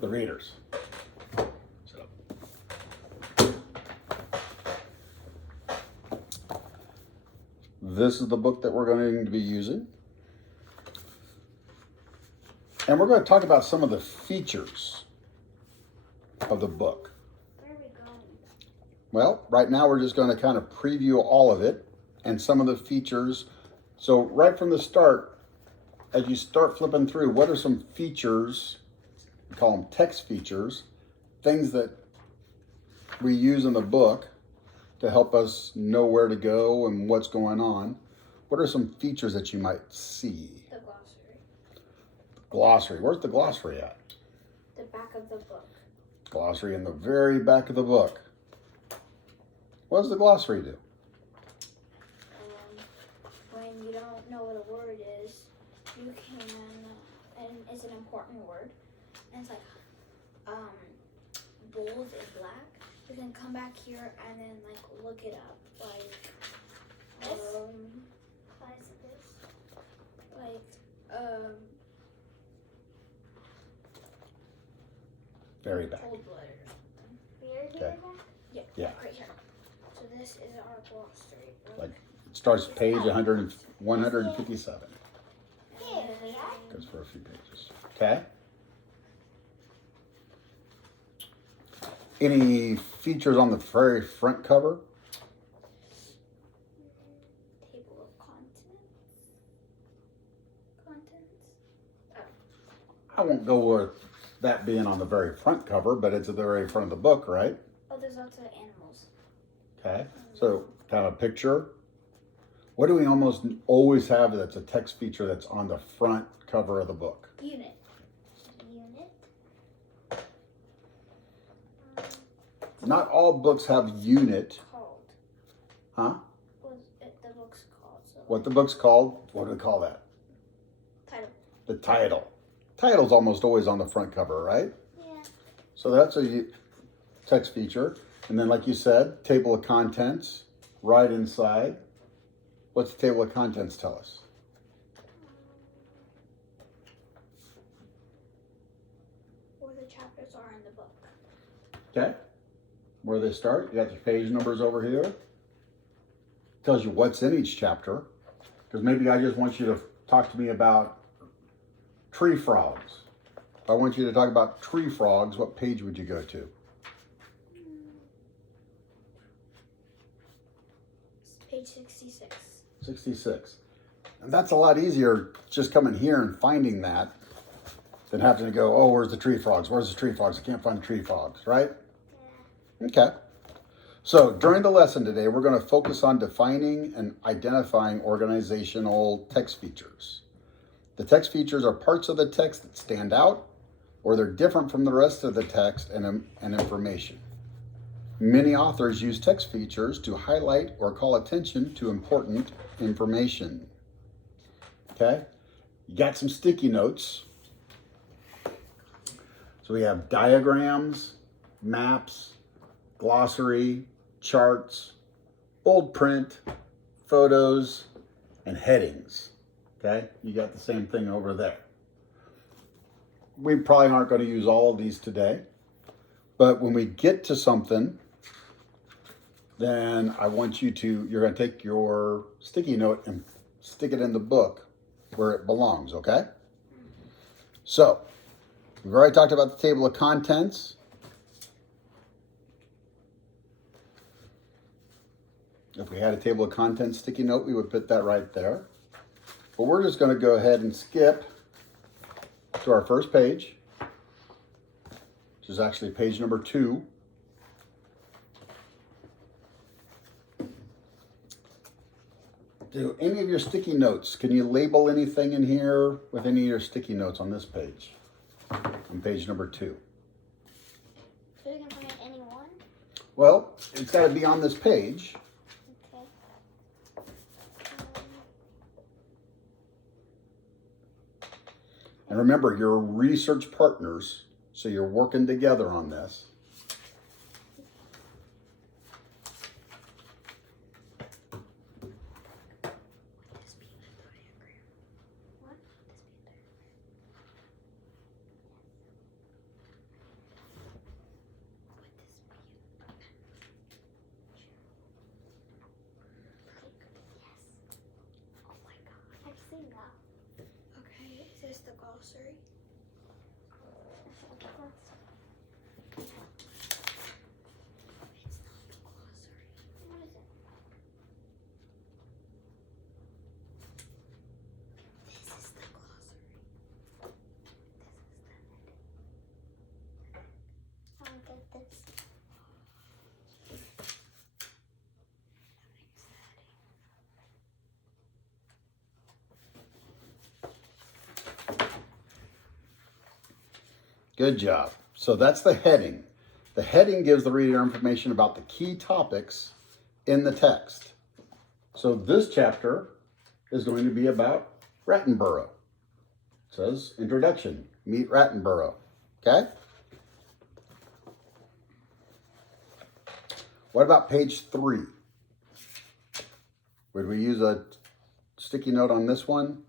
the readers. So. This is the book that we're going to be using. And we're going to talk about some of the features of the book. Where are we going? Well, right now we're just going to kind of preview all of it and some of the features. So right from the start, as you start flipping through, what are some features, we call them text features, things that we use in the book to help us know where to go and what's going on. What are some features that you might see? The glossary. Glossary. Where's the glossary at? The back of the book. Glossary in the very back of the book. What does the glossary do? When you don't know what a word is, you can, and it's an important word, and it's like bold and black. You can come back here and then like look it up, like what is this? Like Very back. old blood or something. Very Okay. back? Yeah. Yeah. Right here. So this is our glossary. Like it starts page 157. Goes for a few pages. Okay. Any features on the very front cover? Table of contents. I won't go with that being on the very front cover, but it's at the very front of the book, right? Oh, there's lots of animals. Okay. So kind of a picture. What do we almost always have that's a text feature that's on the front cover of the book? Unit. Not all books have unit. Called. Huh? What the book's called? So What the book's called? What do we call that? title. The title. Title's almost always on the front cover, right? Yeah. So that's a text feature. And then like you said, table of contents right inside. What's the table of contents tell us? Where the chapters are in the book. Okay. Where they start. You got your page numbers over here. Tells you what's in each chapter. Because maybe I just want you to talk to me about tree frogs. If I want you to talk about tree frogs, what page would you go to? Page 66. 66. And that's a lot easier just coming here and finding that than having to go, oh, where's the tree frogs? Where's the tree frogs? I can't find the tree frogs, right? Okay. So during the lesson today, we're going to focus on defining and identifying organizational text features. The text features are parts of the text that stand out or they're different from the rest of the text and information. Many authors use text features to highlight or call attention to important information. Okay? You got some sticky notes. So we have diagrams, maps, glossary, charts, bold print, photos, and headings. Okay? You got the same thing over there. We probably aren't going to use all of these today, but when we get to something, then I want you're going to take your sticky note and stick it in the book where it belongs, okay? So, we've already talked about the table of contents. If we had a table of contents sticky note, we would put that right there. But we're just going to go ahead and skip to our first page, which is actually page number 2. Do any of your sticky notes, can you label anything in here with any of your sticky notes on this page? On page number 2. So you can find any one? Well, it's got to be on this page. Okay. And remember, you're research partners, so you're working together on this. glossary. It's not the glossary. What is it? This is the glossary. I'll get this. Good job. So that's the heading. The heading gives the reader information about the key topics in the text. So this chapter is going to be about Rattenborough. It says, Introduction, meet Rattenborough. Okay? What about page 3? Would we use a sticky note on this one?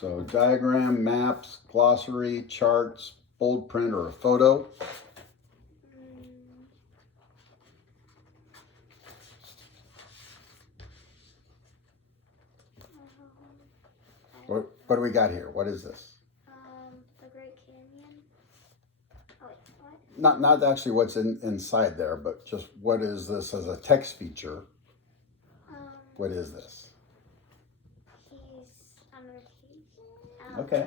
So diagram, maps, glossary, charts, bold print, or a photo. What do we got here? What is this? The Great Canyon. Oh wait, what? Not actually what's inside there, but just what is this as a text feature? What is this? He's on vacation. Okay.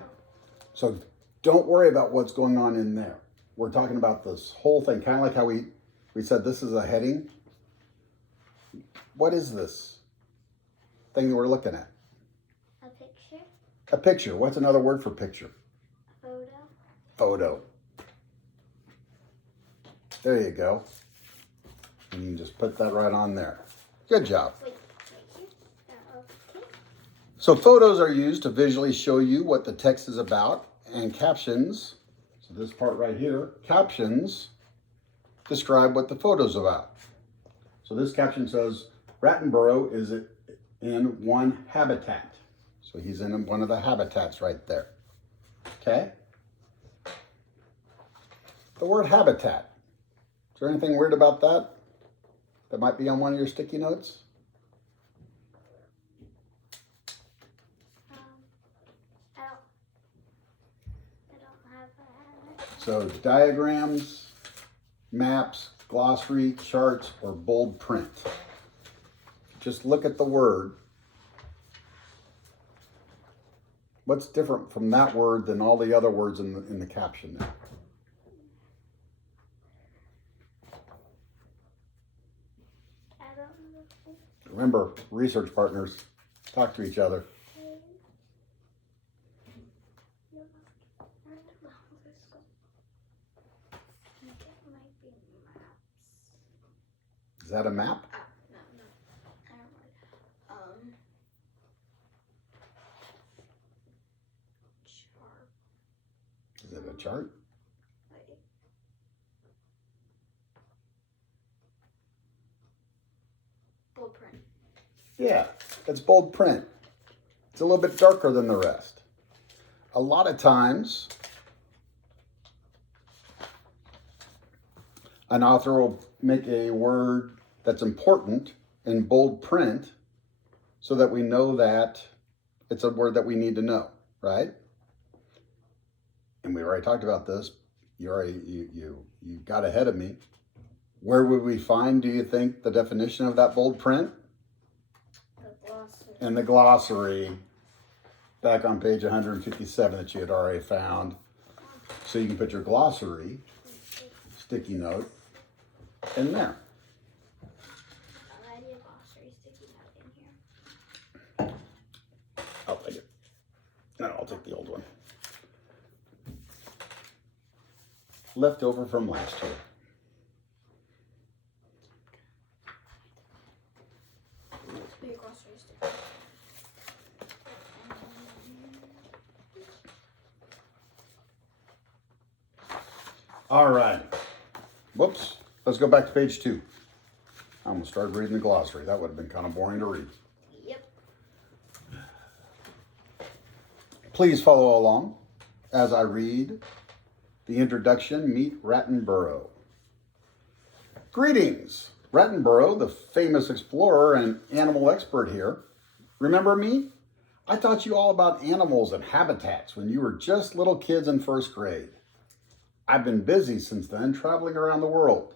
So don't worry about what's going on in there. We're talking about this whole thing, kind of like how we said this is a heading. What is this thing that we're looking at? A picture. A picture. What's another word for picture? A photo. Photo. There you go. And you can just put that right on there. Good job. Wait, here. Okay. So photos are used to visually show you what the text is about, and captions, so this part right here, captions describe what the photo's about. So this caption says, Rattenborough is in one habitat. So he's in one of the habitats right there. Okay? The word habitat. Is there anything weird about that? That might be on one of your sticky notes? I don't have that. So diagrams, maps, glossary, charts, or bold print. Just look at the word. What's different from that word than all the other words in the caption there? I don't know. Remember, research partners, talk to each other. Is that a map? No. I don't know. Chart. Is it a chart? Wait. Bold print. Yeah, it's bold print. It's a little bit darker than the rest. A lot of times, an author will make a word that's important in bold print so that we know that it's a word that we need to know, right? And we already talked about this. You got ahead of me. Where would we find, do you think, the definition of that bold print? The glossary. In the glossary, back on page 157 that you had already found. So you can put your glossary, sticky note, in there. I need a glossary sticky note in here. I'll take it. No, I'll take the old one. Left over from last year. Be a glossary sticky. All right. Whoops. Let's go back to page 2. I almost started reading the glossary. That would have been kind of boring to read. Yep. Please follow along as I read the introduction, Meet Rattenborough. Greetings. Rattenborough, the famous explorer and animal expert here. Remember me? I taught you all about animals and habitats when you were just little kids in first grade. I've been busy since then, traveling around the world,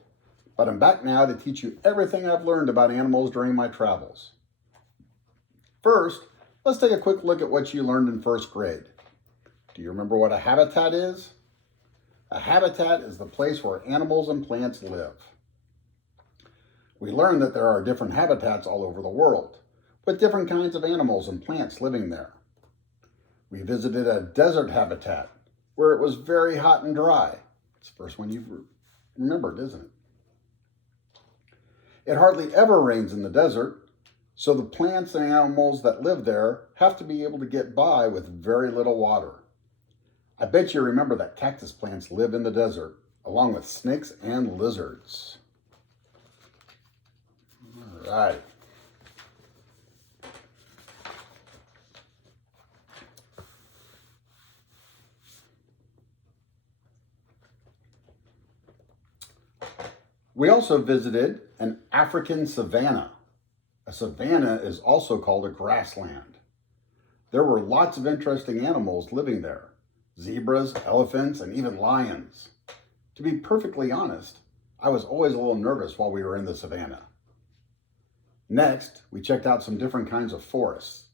but I'm back now to teach you everything I've learned about animals during my travels. First, let's take a quick look at what you learned in first grade. Do you remember what a habitat is? A habitat is the place where animals and plants live. We learned that there are different habitats all over the world, with different kinds of animals and plants living there. We visited a desert habitat where it was very hot and dry. It's the first one you've remembered, isn't it? It hardly ever rains in the desert, so the plants and animals that live there have to be able to get by with very little water. I bet you remember that cactus plants live in the desert, along with snakes and lizards. All right. We also visited an African savanna. A savanna is also called a grassland. There were lots of interesting animals living there. Zebras, elephants, and even lions. To be perfectly honest, I was always a little nervous while we were in the savanna. Next, we checked out some different kinds of forests.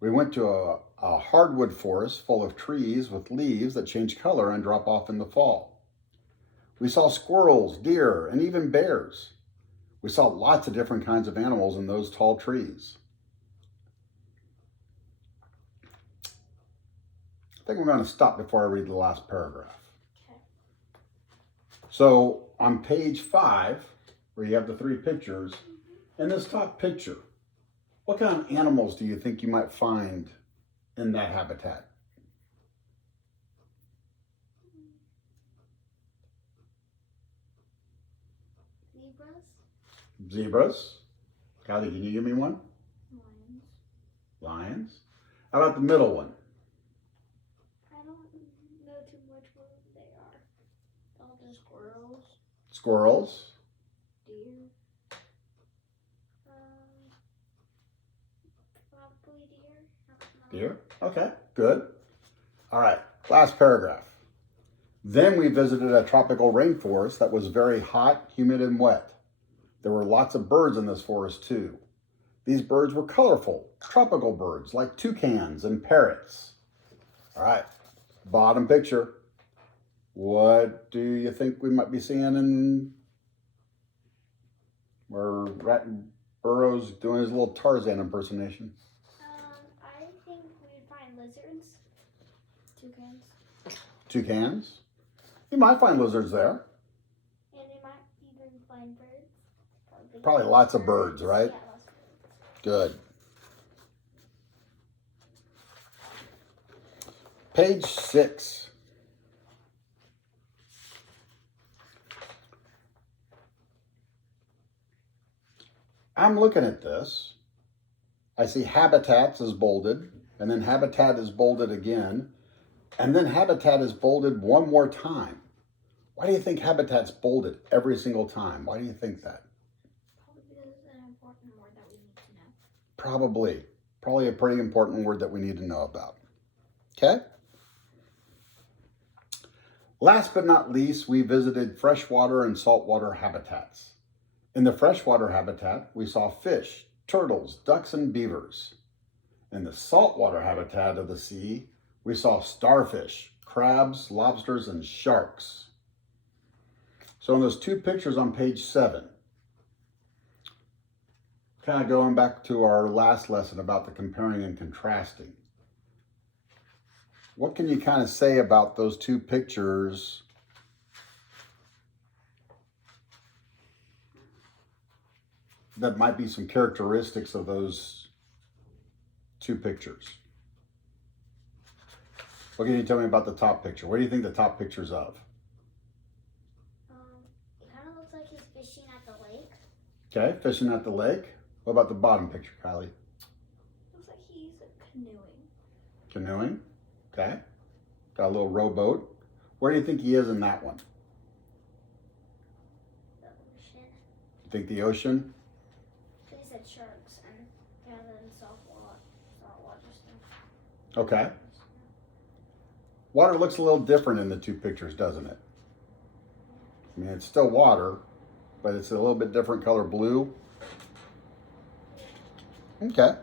We went to a hardwood forest full of trees with leaves that change color and drop off in the fall. We saw squirrels, deer, and even bears. We saw lots of different kinds of animals in those tall trees. I think I'm going to stop before I read the last paragraph. Okay. So on page 5, where you have the 3 pictures, in this top picture, what kind of animals do you think you might find in that habitat? Zebras. Zebras. Kylie, can you give me one? Lions. Lions. How about the middle one? I don't know too much what they are. All the squirrels. Squirrels. Deer. Probably deer. Deer. Okay, good. All right, last paragraph. Then we visited a tropical rainforest that was very hot, humid, and wet. There were lots of birds in this forest too. These birds were colorful, tropical birds like toucans and parrots. All right, bottom picture. What do you think we might be seeing in where Burrow's doing his little Tarzan impersonation? I think we'd find lizards. Toucans. Toucans? You might find lizards there. And we might even find birds. Probably lots of birds, right? Yeah, lots of birds. Good. Page 6. I'm looking at this. I see habitats is bolded, and then habitat is bolded again, and then habitat is bolded one more time. Why do you think habitat's bolded every single time? Why do you think that? Probably because it's an important word that we need to know. Probably a pretty important word that we need to know about. Okay? Last but not least, we visited freshwater and saltwater habitats. In the freshwater habitat, we saw fish, turtles, ducks, and beavers. In the saltwater habitat of the sea, we saw starfish, crabs, lobsters, and sharks. So in those 2 pictures on page 7, kind of going back to our last lesson about the comparing and contrasting. What can you kind of say about those 2 pictures that might be some characteristics of those 2 pictures? What can you tell me about the top picture? What do you think the top picture's of? It kind of looks like he's fishing at the lake. Okay, fishing at the lake. What about the bottom picture, Kylie? Looks like he's canoeing. Canoeing. Okay. Got a little rowboat. Where do you think he is in that one? The ocean. You think the ocean? They said sharks and yeah, then saltwater stuff. Okay. Water looks a little different in the two pictures, doesn't it? I mean, it's still water, but it's a little bit different color blue. Okay.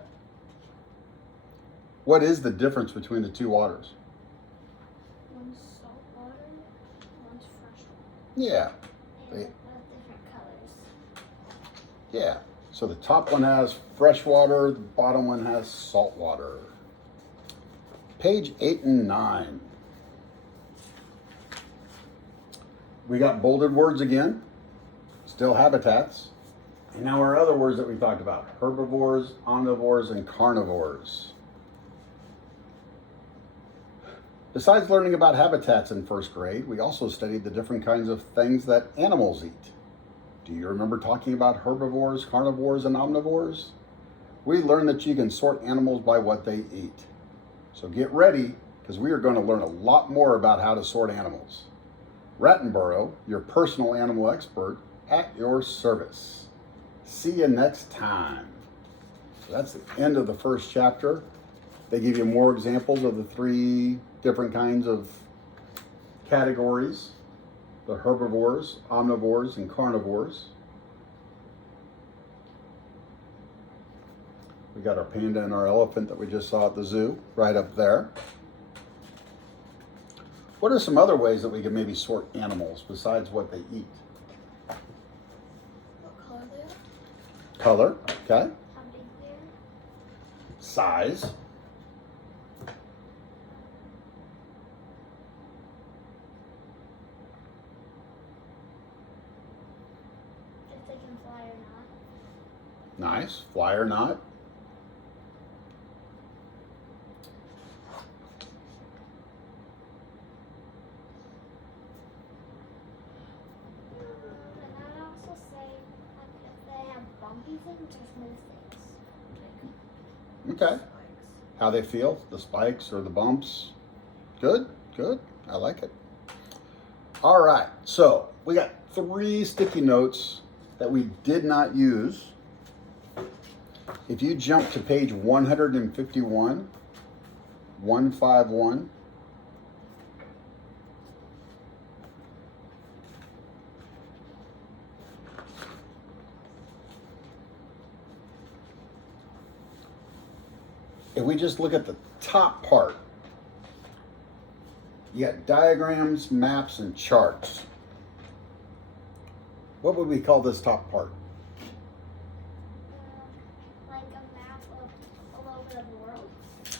What is the difference between the two waters? One's salt water, one's fresh water. Yeah. They have different colors. Yeah. So the top one has fresh water, the bottom one has salt water. Page 8 and 9. We got bolded words again, still habitats. And now our other words that we talked about, herbivores, omnivores, and carnivores. Besides learning about habitats in first grade, we also studied the different kinds of things that animals eat. Do you remember talking about herbivores, carnivores, and omnivores? We learned that you can sort animals by what they eat. So get ready, because we are going to learn a lot more about how to sort animals. Rattenborough, your personal animal expert, at your service. See you next time. So that's the end of the first chapter. They give you more examples of the 3 different kinds of categories: the herbivores, omnivores, and carnivores. We got our panda and our elephant that we just saw at the zoo right up there. What are some other ways that we can maybe sort animals besides what they eat? What color they are? Color, okay. How big they are? Size. If they can fly or not. Nice. Fly or not. And I'd also say if they have bumpy things or smooth things. Okay. How they feel, the spikes or the bumps. Good, good. I like it. All right. So we got 3 sticky notes that we did not use. If you jump to page 151, 151, if we just look at the top part, you got diagrams, maps, and charts. What would we call this top part? Like a map of all over the world.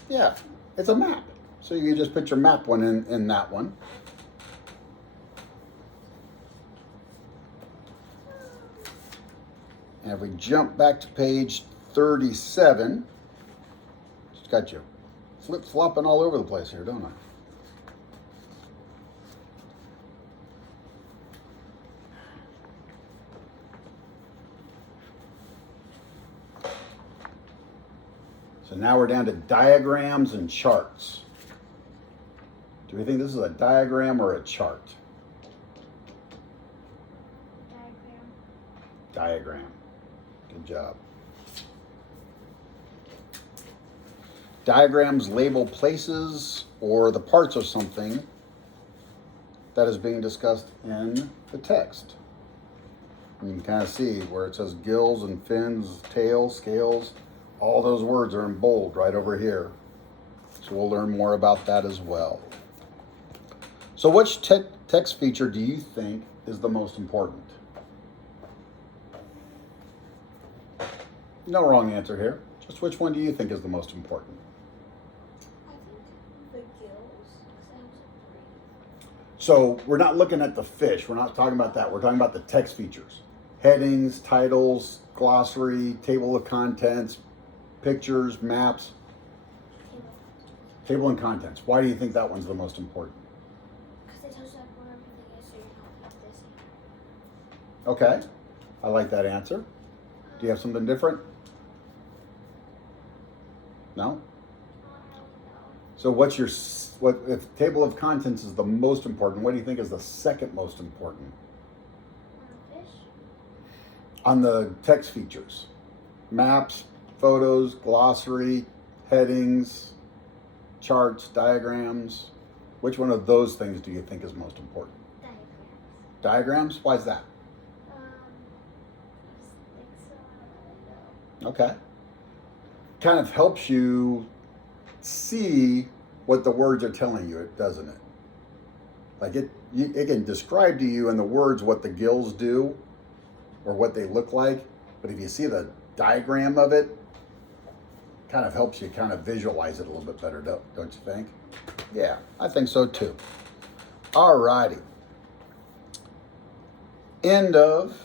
Yeah, it's a map. So you can just put your map one in that one. And if we jump back to page 37, it's got you flip-flopping all over the place here, don't I? So now we're down to diagrams and charts. Do we think this is a diagram or a chart? Diagram. Diagram. Good job. Diagrams label places or the parts of something that is being discussed in the text. And you can kind of see where it says gills and fins, tail, scales. All those words are in bold right over here. So we'll learn more about that as well. So which text feature do you think is the most important? No wrong answer here. Just which one do you think is the most important? I think the gills. 'Cause they have to breathe. So we're not looking at the fish. We're not talking about that. We're talking about the text features. Headings, titles, glossary, table of contents, pictures, maps, table and contents. Why do you think that one's the most important? Because it tells you like where everything is, so you're not busy. Okay, I like that answer. Do you have something different? No? So what's your, what if table of contents is the most important, what do you think is the second most important? Fish. On the text features? Maps, photos, glossary, headings, charts, diagrams? Which one of those things do you think is most important? Diagrams. Diagrams? Why is that? Just like so I know. Okay. Kind of helps you see what the words are telling you, doesn't it? Like it can describe to you in the words what the gills do or what they look like, but if you see the diagram of it, kind of helps you kind of visualize it a little bit better, don't you think? Yeah, I think so too. All righty. End of